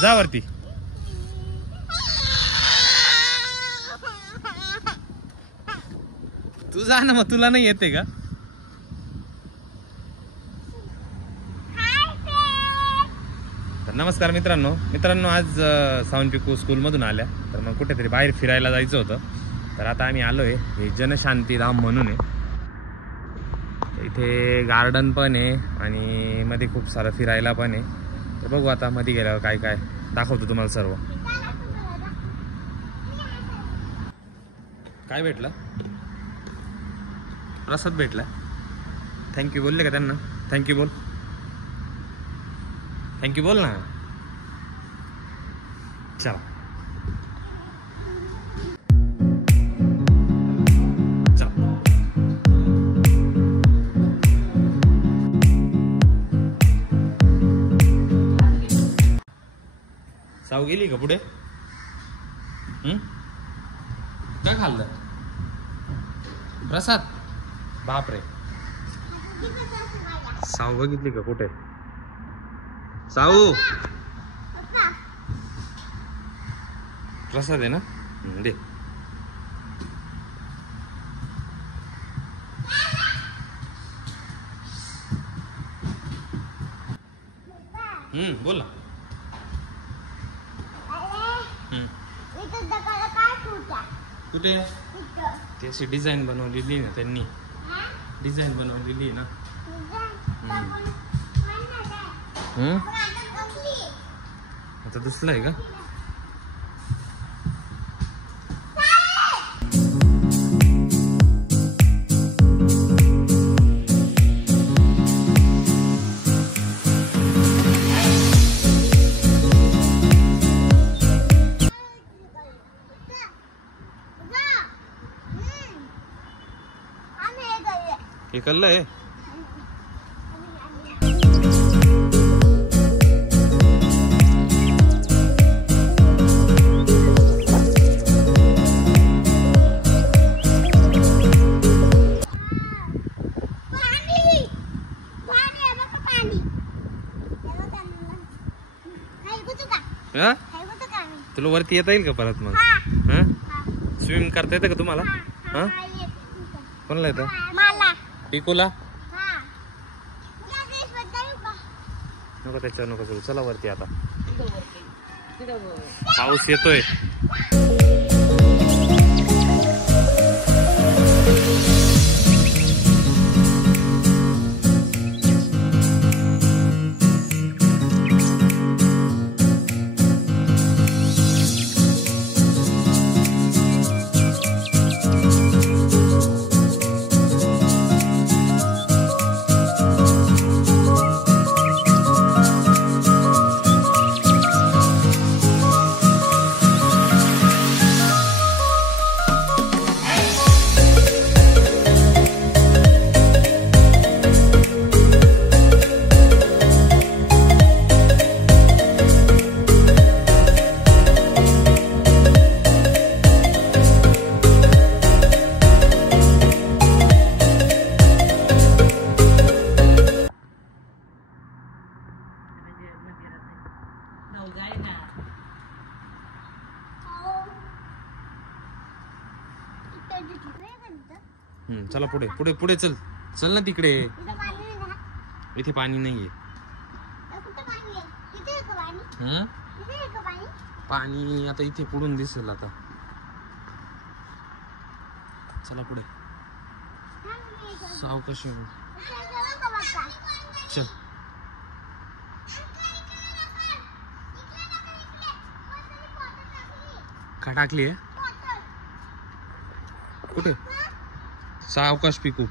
जा वरती. तू जा ना, मग तुला नाही येते का? नमस्कार मित्रांनो आज सावन पिकू स्कूल मधून आल्या, तर मग कुठेतरी बाहेर फिरायला जायचं होतं. तर आता आम्ही आलोय, हे जनशांती धाम म्हणून आहे. इथे गार्डन पण आहे आणि मध्ये खूप सारं फिरायला पण आहे. तर बघू आता मध्ये गेल्यावर काय काय दाखवतो तुम्हाला सर्व. काय भेटलं? प्रसाद भेटला. थँक्यू बोलले का त्यांना? थँक्यू बोल, थँक्यू बोल ना. चला साऊ गेली का पुढे? काय खाल्लं? प्रसाद? बापरे, साऊ बघितली का कुठे? साऊ प्रसाद आहे ना, दे. बोल ना. कुठे? ती अशी डिझाईन बनवलेली ना त्यांनी, डिझाईन बनवलेली ना. आता दुसरं आहे का? हे कल्लं आहे. तुला वरती येता येईल का परत? मग स्विमिंग करता येतं का तुम्हाला? कोणाला येतं? पिकूला नको, त्याच्यावर नको जाऊ. चला वरती आता, पाऊस येतोय. चला पुढे पुढे पुढे, चल चल ना तिकडे. इथे पाणी नाहीये. पाणी आता इथे पुढून दिसेल आता. चला पुढे. सावकाश चल. का टाकली आहे? कुठे? सावकाश पिकू.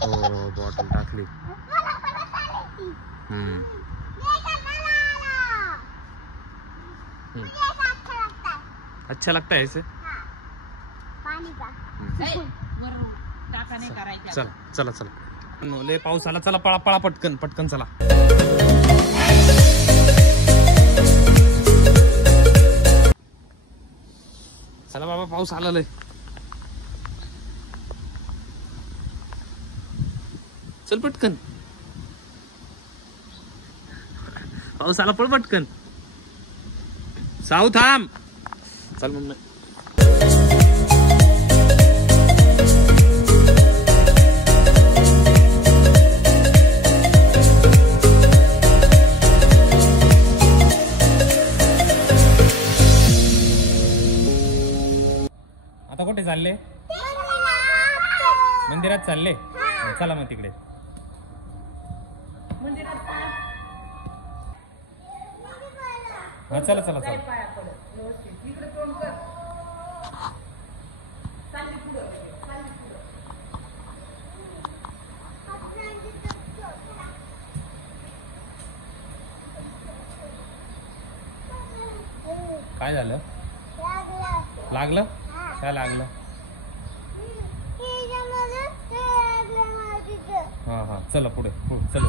हो, बॉटल टाकली. अच्छा लगता है ऐसे. चला चला चला, लय पाऊस आला. चला पळा पळा, पटकन पटकन चला. चला बाबा, पाऊस आला लय. चल पटकन. पाऊस आला, पळ पटकन. साऊ थांब. चल मम्मी. आता कुठे चालले? मंदिरात चालले. चला मग तिकडे. हा चला चला चला. काय झालं? लागलं? काय लागलं? हा हा चला पुढे चल.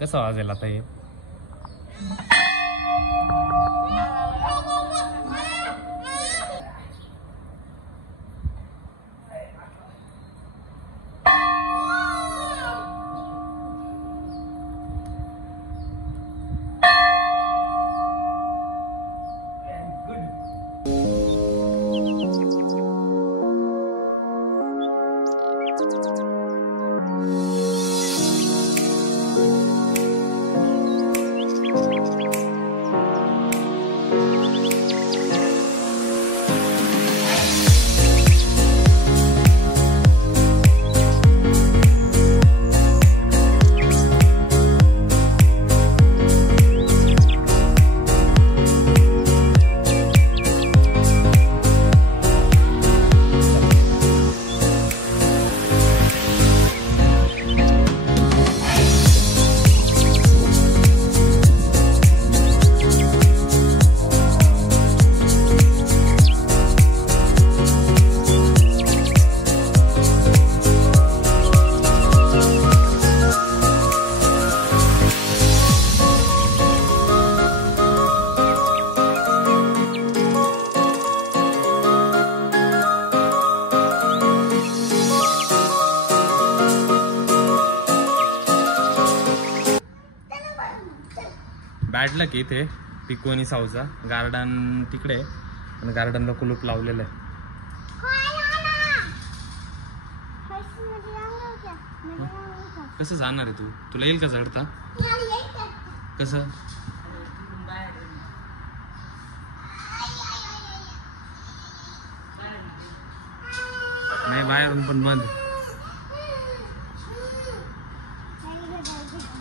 कसं वाजेल आता हे? बॅड लक इथे पिकू आणि साऊचा. गार्डन तिकडे आणि गार्डनला कुलूप लावलेलं आहे. कसं जाणार आहे तू? तुला येईल का चढता? कसं? नाही बाहेरून पण बंद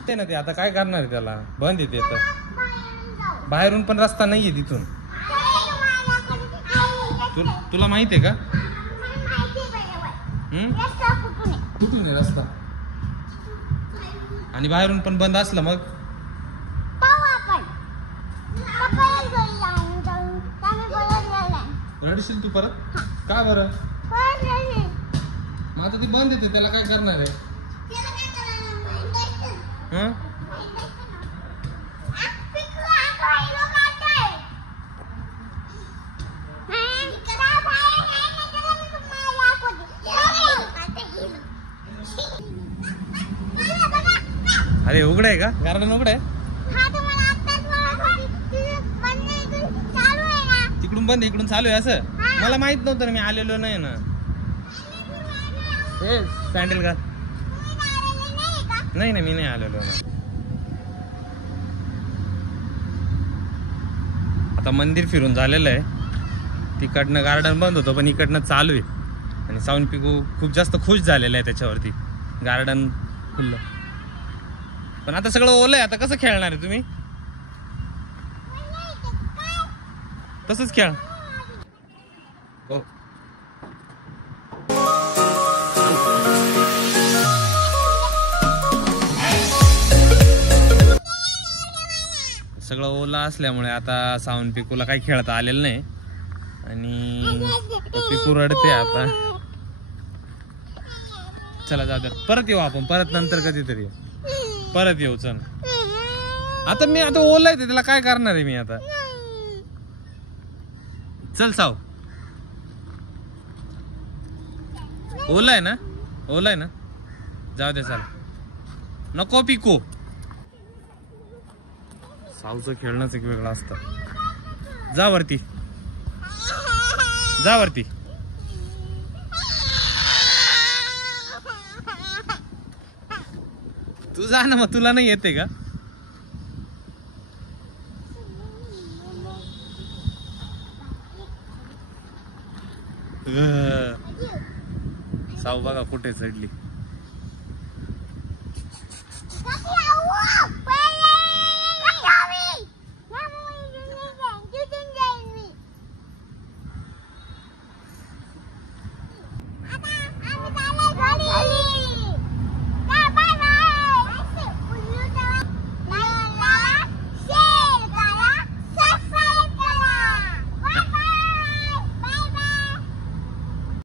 ते ना. ते आता काय करणार आहे? त्याला बंद येते. बाहेरून पण रस्ता नाहीये तिथून. तुला माहित आहे का? कुठून आहे रस्ता? आणि बाहेरून पण बंद असलं मग रडशील तू परत? का बरं? माझं ते बंद येते. त्याला काय करणार आहे? अरे उघड आहे का गार्डन? उघड आहे. तिकडून बंद इकडून चालू आहे असं? मला माहित नव्हतं ना. मी आलेलो नाही ना. सँडल का? नाही मी नाही आलेलो ना. आता मंदिर फिरून झालेलं आहे. तिकडनं गार्डन बंद होतं पण इकडनं चालू आहे. आणि साऊंड पिकू खूप जास्त खुश झालेलं आहे त्याच्यावरती. गार्डन खुल्लं पण आता सगळं ओलं आहे. आता कसं खेळणार आहे तुम्ही? तसंच खेळ. हो सगळं ओला असल्यामुळे आता साऊंड पिकूला काही खेळता आलेलं नाही. आणि पिकू रडते आता. चला जाऊ दे. परत येऊ आपण. परत नंतर कधीतरी परत येऊ. चल आता मी आता ओलाय त्याला काय करणार आहे मी आता. चल साव, ओलाय ना, ओलाय ना, जाऊ दे चल, नको पिको. सावचं खेळणंच एक वेगळं असतं. जा वरती, जा वरती. तू जा ना, मग तुला नाही येते का? साव बघा कुठे चढली.